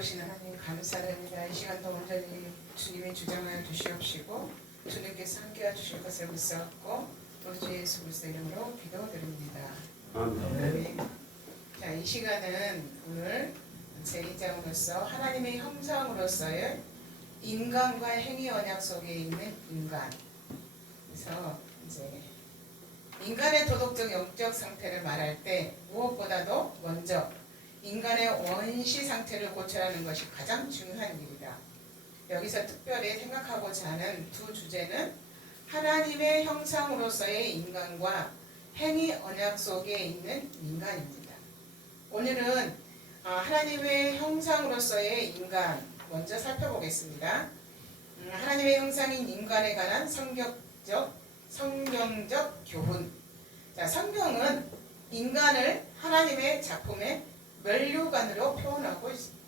지켜보시는 하나님 감사드립니다. 이 시간도 온전히 주님이 주장하여 주시옵시고 주님께서 함께해 주실 것을 믿사옵고 우리 주 예수 그리스도 이름으로 기도드립니다. 아멘. 자, 이 시간은 오늘 제2장으로서 하나님의 형상으로서의 인간과 행위 언약 속에 있는 인간. 그래서 이제 인간의 도덕적 영적 상태를 말할 때 무엇보다도 먼저 인간의 원시 상태를 고쳐라는 것이 가장 중요한 일이다. 여기서 특별히 생각하고자 하는 두 주제는 하나님의 형상으로서의 인간과 행위 언약 속에 있는 인간입니다. 오늘은 하나님의 형상으로서의 인간 먼저 살펴보겠습니다. 하나님의 형상인 인간에 관한 성경적 교훈. 자, 성경은 인간을 하나님의 작품의 면류관으로 표현하고 있습니다.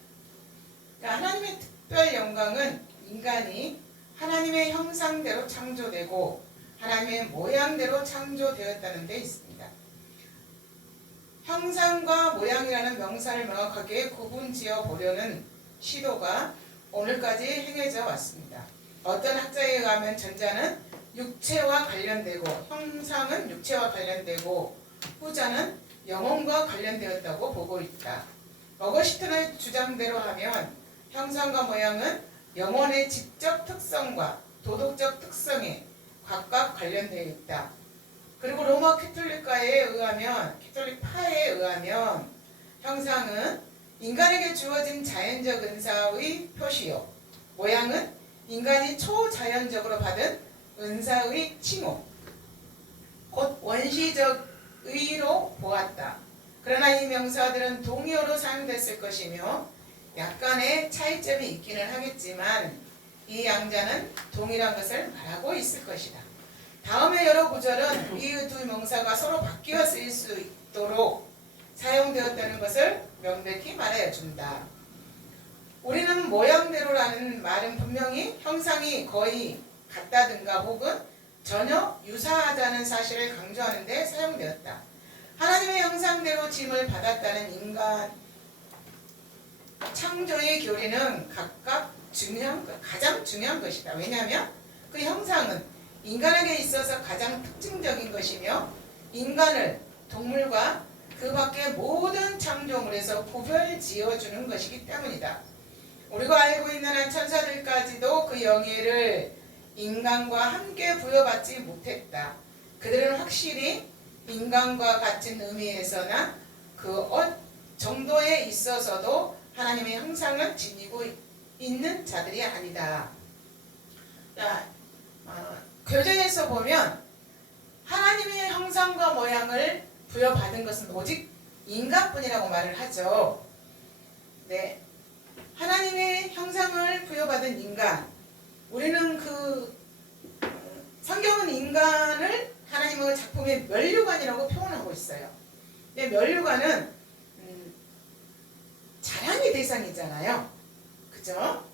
그러니까 하나님의 특별 영광은 인간이 하나님의 형상대로 창조되고 하나님의 모양대로 창조되었다는 데 있습니다. 형상과 모양이라는 명사를 명확하게 구분지어 보려는 시도가 오늘까지 행해져 왔습니다. 어떤 학자에 의하면 전자는 육체와 관련되고 형상은 육체와 관련되고 후자는 영혼과 관련되었다고 보고 있다. 어거스틴의 주장대로 하면 형상과 모양은 영혼의 지적 특성과 도덕적 특성에 각각 관련되어 있다. 그리고 로마 캐톨릭파에 의하면 형상은 인간에게 주어진 자연적 은사의 표시요, 모양은 인간이 초자연적으로 받은 은사의 칭호, 곧 원시적 의로 보았다. 그러나 이 명사들은 동의어로 사용됐을 것이며 약간의 차이점이 있기는 하겠지만 이 양자는 동일한 것을 말하고 있을 것이다. 다음의 여러 구절은 이 두 명사가 서로 바뀌어 쓰일 수 있도록 사용되었다는 것을 명백히 말하여 준다. 우리는 모양대로라는 말은 분명히 형상이 거의 같다든가 혹은 전혀 유사하다는 사실을 강조하는 데 사용되었다. 하나님의 형상대로 지음을 받았다는 인간 창조의 교리는 각각 가장 중요한 것이다. 왜냐하면 그 형상은 인간에게 있어서 가장 특징적인 것이며 인간을 동물과 그 밖의 모든 창조물에서 구별 지어주는 것이기 때문이다. 우리가 알고 있는 한 천사들까지도 그 영예를 인간과 함께 부여받지 못했다. 그들은 확실히 인간과 같은 의미에서나 그 정도에 있어서도 하나님의 형상을 지니고 있는 자들이 아니다. 자, 교재에서 보면 하나님의 형상과 모양을 부여받은 것은 오직 인간뿐이라고 말을 하죠. 네, 하나님의 형상을 부여받은 인간. 우리는 성경은 인간을 하나님의 작품의 면류관이라고 표현하고 있어요. 근데 면류관은 자랑의 대상이잖아요. 그죠?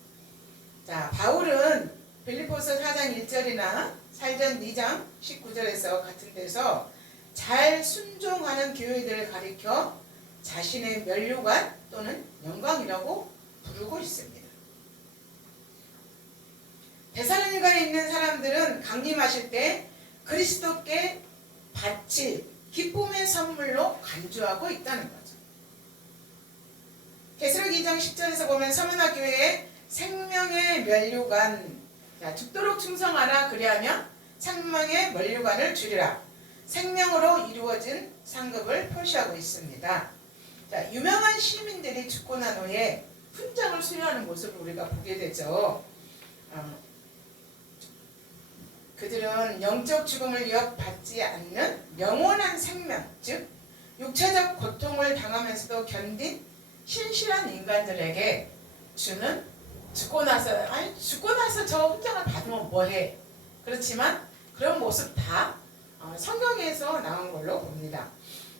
자, 바울은 빌립보서 4장 1절이나 살전 2장 19절에서 같은 데서 잘 순종하는 교회들을 가리켜 자신의 면류관 또는 영광이라고 부르고 있습니다. 데살로니가에 있는 사람들은 강림하실 때 그리스도께 바칠 기쁨의 선물로 간주하고 있다는 거죠. 계시록 2장 10절에서 보면 서문화 교회의 생명의 면류관, 죽도록 충성하라. 그리하면 생명의 면류관을 주리라. 생명으로 이루어진 상급을 표시하고 있습니다. 자, 유명한 시민들이 죽고 난 후에 훈장을 수여하는 모습을 우리가 보게 되죠. 그들은 영적 죽음을 위협받지 않는 영원한 생명, 즉 육체적 고통을 당하면서도 견딘 신실한 인간들에게 주는 죽고 나서 저 훈장을 받으면 뭐해? 그렇지만 그런 모습 다 성경에서 나온 걸로 봅니다.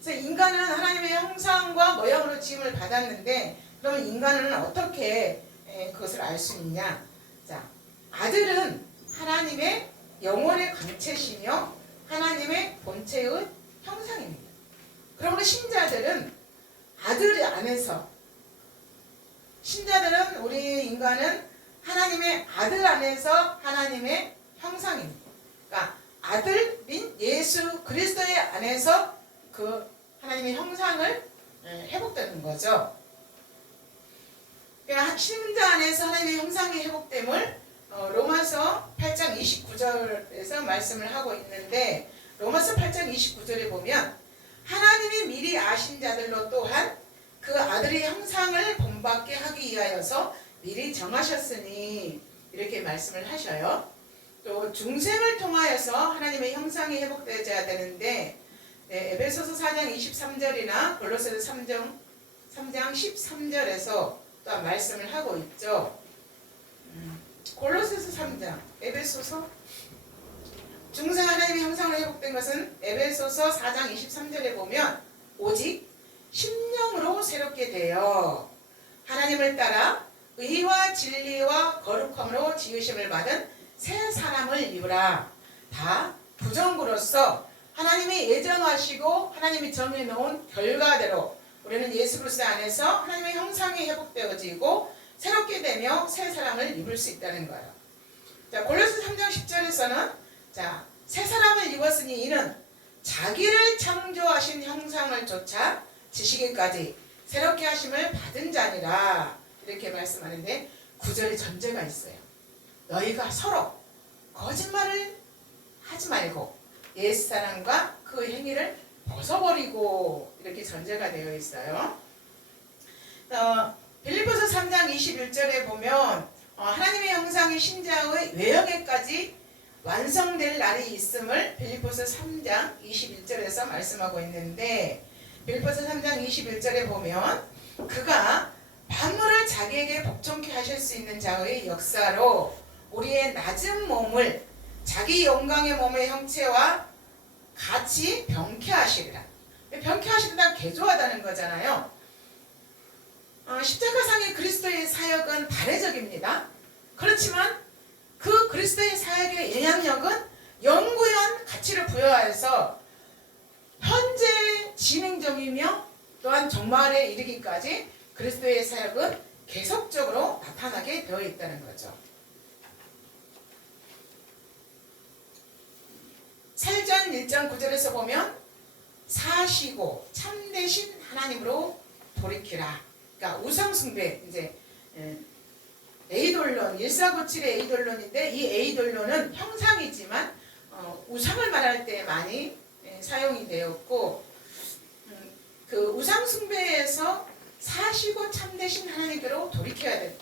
그래서 인간은 하나님의 형상과 모양으로 지음을 받았는데 그럼 인간은 어떻게 그것을 알 수 있냐? 자, 아들은 하나님의 영혼의 광채시며 하나님의 본체의 형상입니다. 그러므로 신자들은 아들 안에서 신자들은 우리 인간은 하나님의 아들 안에서 하나님의 형상입니다. 그러니까 아들인 예수 그리스도의 안에서 그 하나님의 형상을 회복되는 거죠. 그러니까 신자 안에서 하나님의 형상이 회복됨을 로마서 8장 29절에서 말씀을 하고 있는데, 로마서 8장 29절에 보면 하나님이 미리 아신 자들로 또한 그 아들의 형상을 본받게 하기 위하여서 미리 정하셨으니, 이렇게 말씀을 하셔요. 또 중생을 통하여서 하나님의 형상이 회복되어야 되는데, 에베소서 4장 23절이나 골로새서 3장 13절에서 또 말씀을 하고 있죠. 골로새서 3장, 에베소서, 중생 하나님의 형상으로 회복된 것은 에베소서 4장 23절에 보면 오직 심령으로 새롭게 되어 하나님을 따라 의와 진리와 거룩함으로 지으심을 받은 새 사람을 입으라. 다 부정부로서 하나님이 예정하시고 하나님이 정해놓은 결과대로 우리는 예수 그리스도 안에서 하나님의 형상이 회복되어지고 새롭게 되며 새 사람을 입을 수 있다는 거예요. 자, 골로새 3장 10절에서는 새 사람을 입었으니 이는 자기를 창조하신 형상을 쫓아 지시기까지 새롭게 하심을 받은 자니라, 이렇게 말씀하는데 9절에 전제가 있어요. 너희가 서로 거짓말을 하지 말고 옛사람과 그 행위를 벗어버리고, 이렇게 전제가 되어 있어요. 빌립보서 3장 21절에 보면 하나님의 형상이 신자의 외형에까지 완성될 날이 있음을 빌립보서 3장 21절에서 말씀하고 있는데, 빌립보서 3장 21절에 보면 그가 만물을 자기에게 복종케 하실 수 있는 자의 역사로 우리의 낮은 몸을 자기 영광의 몸의 형체와 같이 병케하시리라. 병케하시리라, 개조하다는 거잖아요. 십자가상의 그리스도의 사역은 발해적입니다. 그렇지만 그 그리스도의 사역의 영향력은 영구한 가치를 부여해서 현재 진행중이며 또한 종말에 이르기까지 그리스도의 사역은 계속적으로 나타나게 되어 있다는 거죠. 살전 1장 9절에서 보면 사시고 참되신 하나님으로 돌이키라. 그러니까 우상숭배, 이제 에이돌론, 1497의 에이돌론인데, 이 에이돌론은 형상이지만 우상을 말할 때 많이 사용이 되었고, 그 우상숭배에서 사시고 참되신 하나님께로 돌이켜야 돼.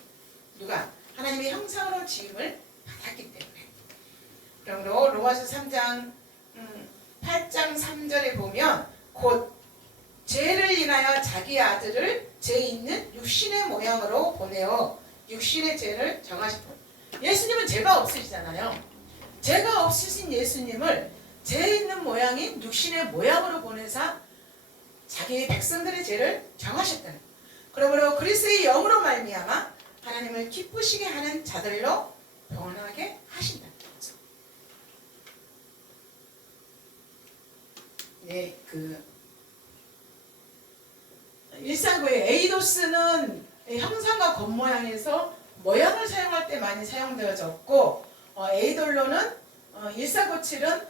누가? 하나님의 형상으로 지음을 받았기 때문에. 그러므로 로마서 3장 8장 3절에 보면 곧 죄를 인하여 자기 아들을 죄 있는 육신의 모양으로 보내어 육신의 죄를 정하셨고, 예수님은 죄가 없으시잖아요. 죄가 없으신 예수님을 죄 있는 모양인 육신의 모양으로 보내사 자기의 백성들의 죄를 정하셨다는 거예요. 그러므로 그리스도의 영으로 말미암아 하나님을 기쁘시게 하는 자들로 변하게 하신다는 거죠. 네, 일상구의 에이도스는 형상과 겉모양에서 모양을 사용할 때 많이 사용되어졌고, 에이돌로는 1497은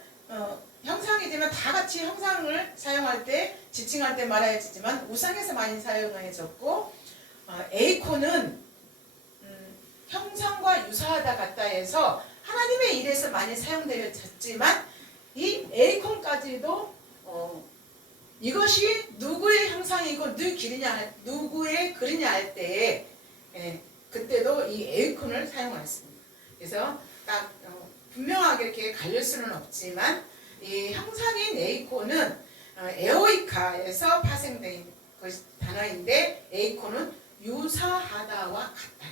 형상이지만 다 같이 형상을 사용할 때, 지칭할 때 말하여지지만 우상에서 많이 사용해졌고, 에이콘은 형상과 유사하다 같다 해서 하나님의 일에서 많이 사용되어졌지만, 이 에이콘까지도 이것이 누구의 형상이고 누구의 글이냐 할 때에 그때도 이 에이콘을 사용했습니다. 그래서 딱 분명하게 이렇게 갈릴 수는 없지만 이 형상인 에이콘은 에오이카에서 파생된 단어인데, 에이콘은 유사하다와 같다.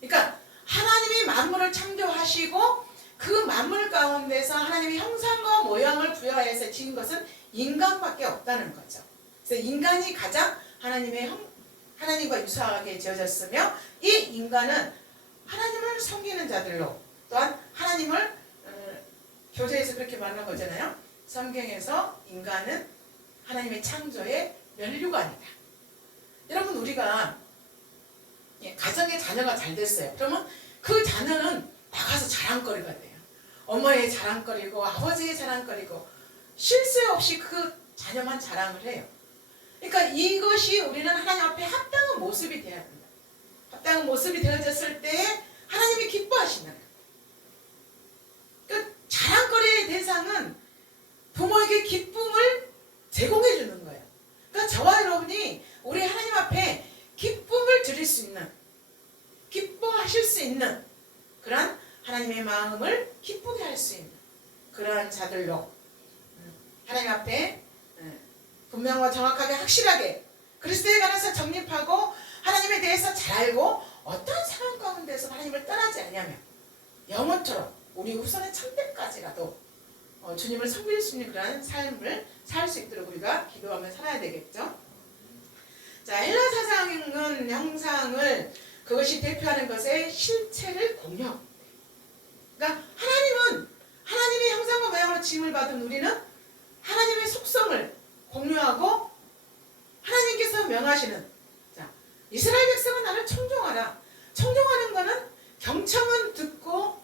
그러니까 하나님이 만물을 창조하시고 그 만물 가운데서 하나님의 형상과 모양을 부여해서 지은 것은 인간밖에 없다는 거죠. 그래서 인간이 가장 하나님과 유사하게 지어졌으며, 이 인간은 하나님을 섬기는 자들로, 또한 하나님을 교재에서 그렇게 말하는 거잖아요. 성경에서 인간은 하나님의 창조의 면류관이다. 여러분, 우리가 자녀가 잘 됐어요. 그러면 그 자녀는 나가서 자랑거리가 돼요. 어머니의 자랑거리고 아버지의 자랑거리고 쉴 새 없이 그 자녀만 자랑을 해요. 그러니까 이것이 우리는 하나님 앞에 합당한 모습이 되어야 된다. 합당한 모습이 되어졌을 때 하나님이 기뻐하신다. 그러니까 자랑거리의 대상은 부모에게 기쁨을 제공해 주는 거예요. 그러니까 저와 여러분이 우리 하나님 앞에 기쁨을 드릴 수 있는, 기뻐하실 수 있는 그런 하나님의 마음을 기쁘게 할 수 있는 그러한 자들로 하나님 앞에 분명하고 정확하게 확실하게 그리스도에 관해서 정립하고 하나님에 대해서 잘 알고 어떤 상황 가운데서 하나님을 떠나지 않냐면 영원토록 우리 후손의 천대까지라도 주님을 섬길 수 있는 그런 삶을 살 수 있도록 우리가 기도하며 살아야 되겠죠. 자, 헬라 사상은 형상을 그것이 대표하는 것의 실체를 공유하고, 그러니까 하나님은 하나님의 형상과 모양으로 지음을 받은 우리는 하나님의 속성을 공유하고 하나님께서 명하시는, 자, 이스라엘 백성은 나를 청종하라. 청종하는 것은 경청은 듣고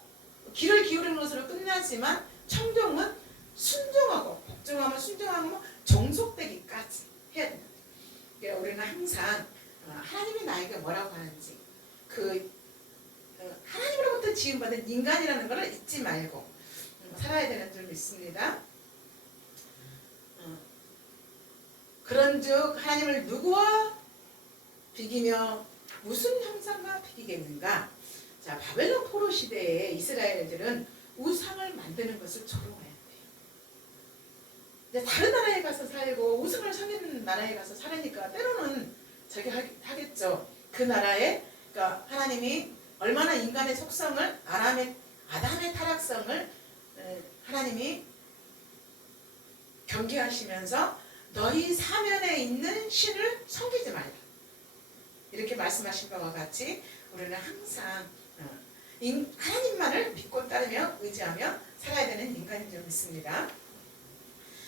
귀를 기울이는 것으로 끝나지만 청종은 순종하고, 복종하면 순종하면 종속되기까지 해야 된다. 그러니까 우리는 항상 하나님이 나에게 뭐라고 하는지 하나님으로부터 지음받은 인간이라는 것을 잊지 말고 살아야 되는 줄 믿습니다. 그런즉 하나님을 누구와 비기며 무슨 형상과 비기겠는가? 자, 바벨론 포로 시대에 이스라엘들은 우상을 만드는 것을 조롱해야 돼요. 다른 나라에 가서 살고 우상을 섬기는 나라에 가서 살으니까 때로는 저기 하겠죠. 그 나라에, 그러니까 하나님이 얼마나 인간의 속성을 아담의 타락성을 하나님이 경계하시면서 너희 사면에 있는 신을 섬기지 말라 이렇게 말씀하신 바와 같이 우리는 항상 하나님만을 믿고 따르며 의지하며 살아야 되는 인간인 줄 믿습니다.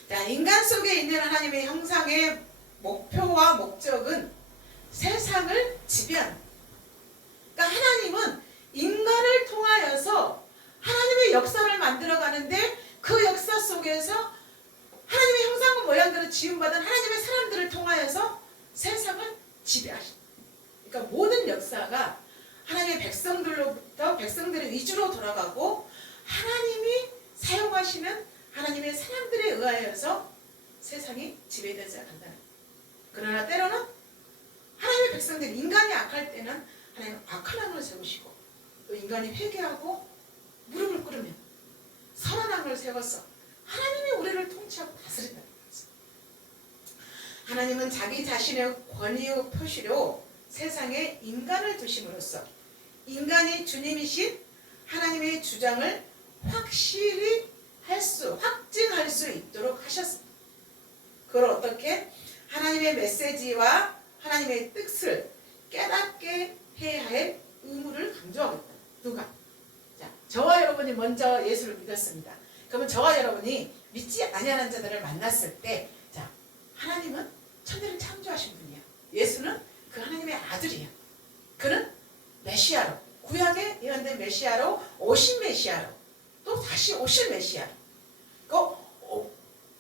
자, 인간 속에 있는 하나님의 형상의 목표와 목적은 세상을 지배하는, 그러니까 하나님은 인간을 통하여서 하나님의 역사를 만들어가는데 그 역사 속에서 하나님의 형상과 모양대로 지음받은 하나님의 사람들을 통하여서 세상을 지배하십니다. 그러니까 모든 역사가 하나님의 백성들로부터 백성들의 위주로 돌아가고 하나님이 사용하시는 하나님의 사람들에 의하여서 세상이 지배되지 않는다. 그러나 때로는 하나님의 백성들, 인간이 악할 때는 하나님은 악한 왕을 세우시고 또 인간이 회개하고 무릎을 꿇으면 선한 왕을 세워서 하나님이 우리를 통치하고 다스린다는 거죠. 하나님은 자기 자신의 권위의 표시로 세상에 인간을 두심으로써 인간이 주님이신 하나님의 주장을 확실히 확증할 수 있도록 하셨습니다. 그걸 어떻게? 하나님의 메시지와 하나님의 뜻을 깨닫게 해야 할 의무를 강조하고 있다. 누가? 자, 저와 여러분이 먼저 예수를 믿었습니다. 그러면 저와 여러분이 믿지 아니하는 자들을 만났을 때, 자, 하나님은 천지를 창조하신 분이야. 예수는 그 하나님의 아들이야. 그는 메시아로, 구약에 예언된 메시아로, 오신 메시아로, 또 다시 오실 메시아로.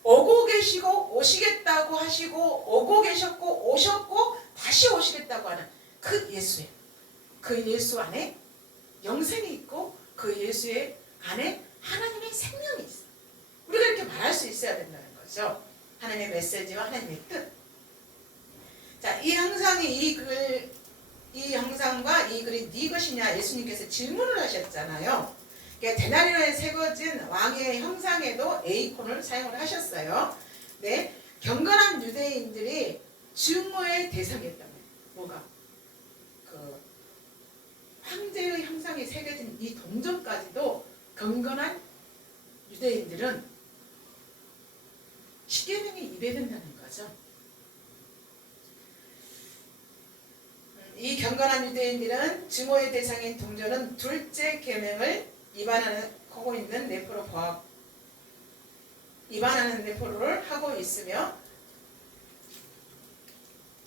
오고 계시고 오시겠다고 하시고 오고 계셨고 오셨고 다시 오시겠다고 하는 그 예수예요. 그 예수 안에 영생이 있고 그 예수의 안에 하나님의 생명이 있어요. 우리가 이렇게 말할 수 있어야 된다는 거죠. 하나님의 메시지와 하나님의 뜻. 자, 이 형상과 이 글이 네 것이냐 예수님께서 질문을 하셨잖아요. 데나리온에 새겨진 왕의 형상에도 에이콘을 사용을 하셨어요. 네, 경건한 유대인들이 증오의 대상이었단 말이에요. 뭐가? 그 황제의 형상이 새겨진 이 동전까지도 경건한 유대인들은 십계명에 입에된다는 거죠. 이 경건한 유대인들은 증오의 대상인 동전은 둘째 계명을 위반하고 있는 내포를 하고 있으며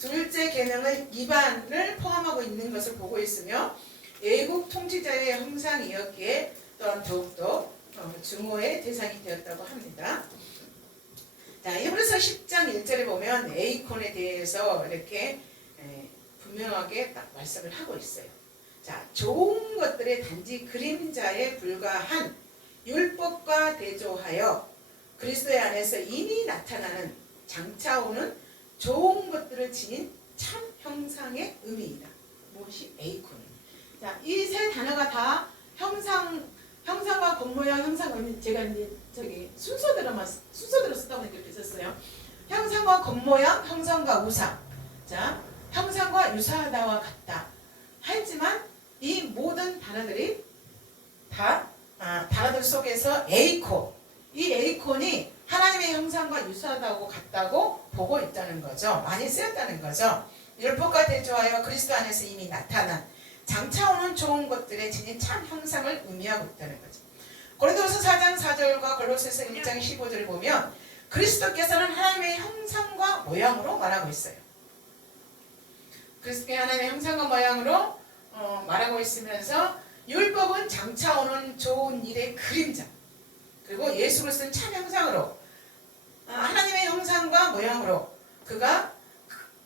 둘째 계명은 이반을 포함하고 있는 것을 보고 있으며 애국 통치자의 형상이었기에 또한 더욱더 증오의 대상이 되었다고 합니다. 자, 히브리서 10장 1절에 보면 에이콘에 대해서 이렇게 분명하게 딱 말씀을 하고 있어요. 자, 좋은 것들의 단지 그림자에 불과한 율법과 대조하여 그리스도의 안에서 이미 나타나는 장차오는 좋은 것들을 지닌 참 형상의 의미이다. 무엇이 에이콘. 자, 이 세 단어가 다 형상과 겉모양, 형상 의미, 제가 이제 순서대로 쓰다 보니까 이렇게 썼어요. 형상과 겉모양, 형상과 우상. 자, 형상과 유사하다와 같다. 하지만 이 모든 단어들이 다 단어들 속에서 에이콘, 이 에이콘이 하나님의 형상과 유사하다고 같다고 보고 있다는 거죠. 많이 쓰였다는 거죠. 율법과 대조하여 그리스도 안에서 이미 나타난 장차 오는 좋은 것들의 지닌 참 형상을 의미하고 있다는 거죠. 고린도후서 4장 4절과 골로새서 1장 15절을 보면 그리스도께서는 하나님의 형상과 모양으로 말하고 있어요. 그리스도의 하나님의 형상과 모양으로 말하고 있으면서 율법은 장차 오는 좋은 일의 그림자, 그리고 예수 그리스도는 참 형상으로 하나님의 형상과 모양으로 그가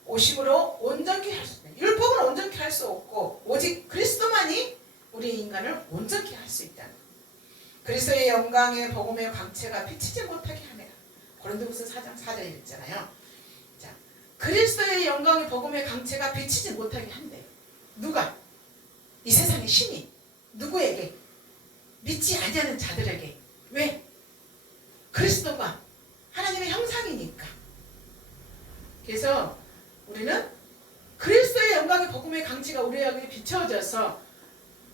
오심으로 온전케 할 수 있다. 율법은 온전케 할 수 없고 오직 그리스도만이 우리 인간을 온전케 할 수 있다. 그리스도의 영광의 복음의 광채가 비치지 못하게 하매라. 고린도후서 4장 4절에 있잖아요. 자, 그리스도의 영광의 복음의 광채가 비치지 못하게 한대요. 누가? 이 세상의 신이 누구에게? 믿지 아니하는 자들에게. 왜? 그리스도가 하나님의 형상이니까. 그래서 우리는 그리스도의 영광의 복음의 강치가 우리에게 비춰져서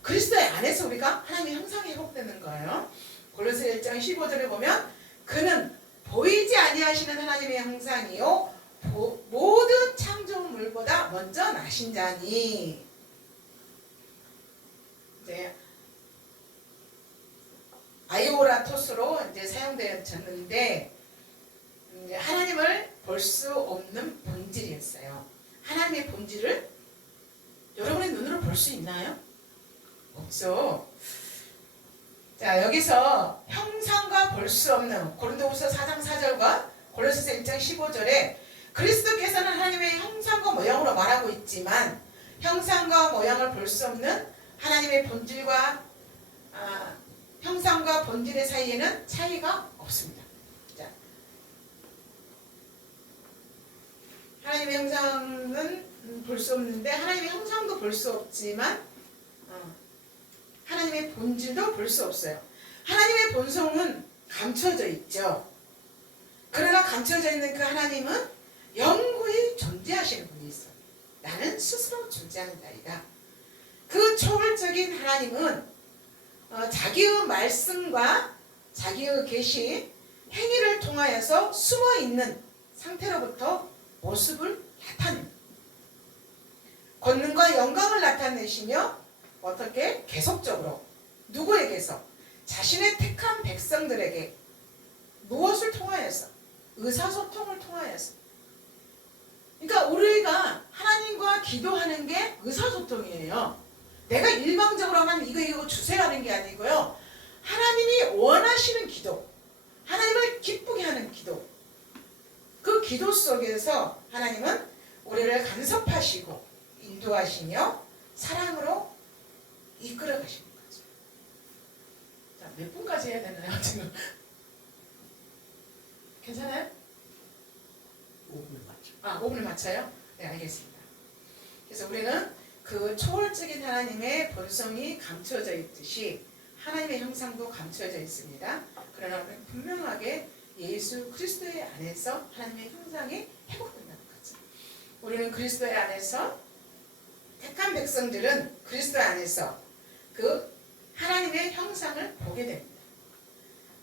그리스도의 안에서 우리가 하나님의 형상이 회복되는 거예요. 골로새 1장 15절에 보면 그는 보이지 아니하시는 하나님의 형상이요 모든 창조물보다 먼저 나신 자니. 이제 아이오라토스로 이제 사용되었는데 하나님을 볼 수 없는 본질이었어요. 하나님의 본질을 여러분의 눈으로 볼 수 있나요? 없죠. 자, 여기서 형상과 볼 수 없는 고린도후서 4장 4절과 골로새서 1장 15절에 그리스도께서는 하나님의 형상과 모양으로 말하고 있지만 형상과 모양을 볼 수 없는 하나님의 본질과 형상과 본질의 사이에는 차이가 없습니다. 자, 하나님의 형상은 볼 수 없는데 하나님의 형상도 볼 수 없지만 하나님의 본질도 볼 수 없어요. 하나님의 본성은 감춰져 있죠. 그러나 감춰져 있는 그 하나님은 영구히 존재하시는 분이 있어요. 나는 스스로 존재하는 자이다. 그 초월적인 하나님은 자기의 말씀과 자기의 계시, 행위를 통하여서 숨어있는 상태로부터 모습을 나타냅니다. 권능과 영광을 나타내시며 어떻게? 계속적으로 누구에게서? 자신의 택한 백성들에게. 무엇을 통하여서? 의사소통을 통하여서. 그러니까 우리가 하나님과 기도하는 게 의사소통이에요. 내가 일방적으로 하나님 이거 주세요 하는 게 아니고요. 하나님이 원하시는 기도, 하나님을 기쁘게 하는 기도. 그 기도 속에서 하나님은 우리를 간섭하시고 인도하시며 사랑으로 이끌어 가시는 거죠. 자, 몇 분까지 해야 되나요 지금? 괜찮아요? 5분을 맞춰. 5분을 맞춰요? 네, 알겠습니다. 그래서 우리는 그 초월적인 하나님의 본성이 감춰져 있듯이 하나님의 형상도 감춰져 있습니다. 그러나 우리는 분명하게 예수 그리스도의 안에서 하나님의 형상이 회복된다는 거죠. 우리는 그리스도의 안에서 택한 백성들은 그리스도 안에서 그 하나님의 형상을 보게 됩니다.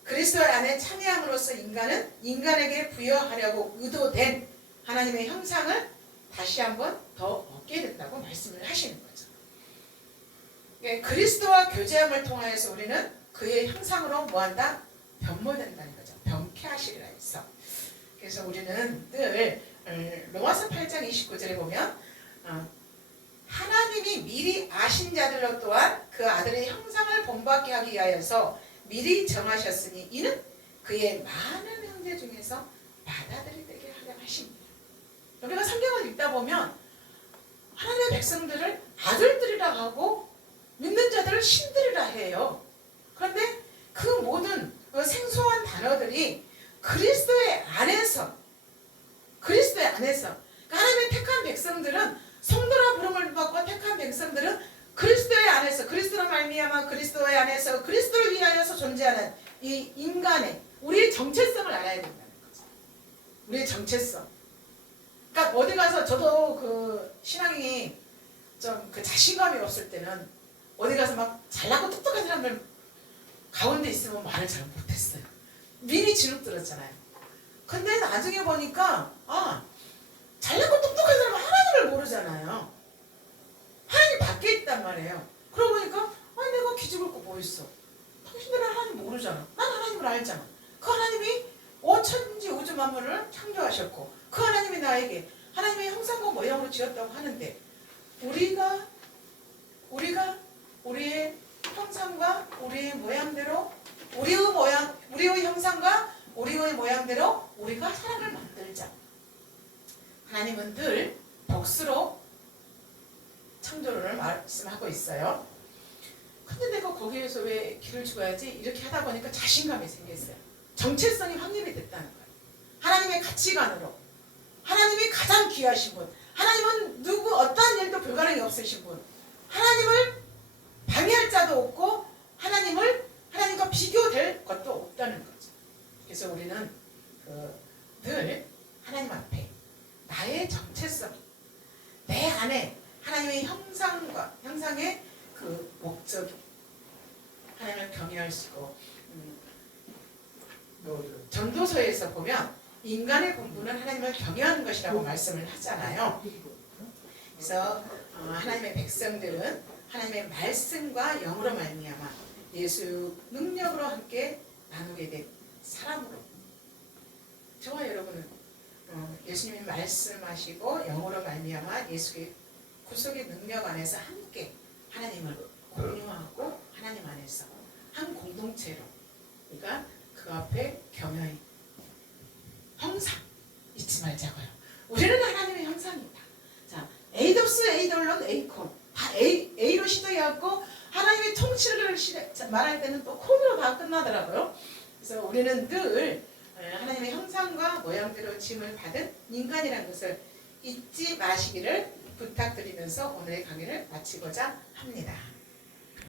그리스도 안에 참여함으로써 인간은 인간에게 부여하려고 의도된 하나님의 형상을 다시 한번 더 얻게 된다고 말씀을 하시는 거죠. 그리스도와 교제함을 통하여서 우리는 그의 형상으로 뭐한다? 변모된다는 거죠. 변케하시리라 해서. 그래서 우리는 늘 로마서 8장 29절에 보면 하나님이 미리 아신 자들로 또한 그 아들의 형상을 본받게 하기 위하여서 미리 정하셨으니 이는 그의 많은 형제 중에서 받아들이게 하려 하십니다. 우리가 성경을 읽다 보면 하나님의 백성들을 아들들이라 하고 믿는 자들을 신들이라 해요. 그런데 그 모든 그 생소한 단어들이 그리스도의 안에서 하나님의 택한 백성들은 성도라 부름을 받고 택한 백성들은 그리스도의 안에서 그리스도로 말미암아 그리스도의 안에서 그리스도를 위하여서 존재하는 이 인간의 우리의 정체성을 알아야 된다는 거죠. 우리의 정체성. 그러니까 어디 가서 저도 그 신앙이 좀 그 자신감이 없을 때는 어디 가서 막 잘나고 똑똑한 사람들 가운데 있으면 말을 잘 못했어요. 미리 진흙 들었잖아요. 근데 나중에 보니까 잘나고 똑똑한 사람은 하나님을 모르잖아요. 하나님 밖에 있단 말이에요. 그러고 보니까 내가 기죽을 거 뭐 있어. 당신들은 하나님 모르잖아. 난 하나님을 알잖아. 그 하나님이 천지 우주 만물을 창조하셨고 그 하나님이 나에게 하나님의 형상과 모양으로 지었다고 하는데 우리가 우리의 형상과 우리의 모양대로 우리의 형상과 우리의 모양대로 우리가 사람을 만들자. 하나님은 늘 복수로 창조를 말씀하고 있어요. 근데 내가 거기에서 왜 길을 죽어야지 이렇게 하다 보니까 자신감이 생겼어요. 정체성이 확립이 됐다는 거예요. 하나님의 가치관으로 하나님이 가장 귀하신 분, 하나님은 누구 어떠한 일도 불가능이 없으신 분, 하나님을 방해할 자도 없고 하나님과 비교될 것도 없다는 거죠. 그래서 우리는 늘 하나님 앞에 나의 정체성, 내 안에 하나님의 형상의 그 목적이 하나님을 경외하시고 전도서에서 보면 인간의 본분은 하나님을 경외하는 것이라고 말씀을 하잖아요. 그래서 하나님의 백성들은 하나님의 말씀과 영으로 말미암아 예수 능력으로 함께 나누게 된 사람으로 저와 여러분은 예수님이 말씀하시고 영으로 말미암아 예수의 구속의 능력 안에서 함께 하나님을 공유하고 하나님 안에서 한 공동체로 그러니까 그 앞에 겸허히 형상 잊지 말자고요. 우리는 하나님의 형상이다. 자, 에이도스, 에이돌론, 에이콘 다 A로 시작해갖고 하나님의 통치를 말할 때는 또 콘으로 다 끝나더라고요. 그래서 우리는 늘 하나님의 형상과 모양대로 지음을 받은 인간이라는 것을 잊지 마시기를 부탁드리면서 오늘의 강의를 마치고자 합니다.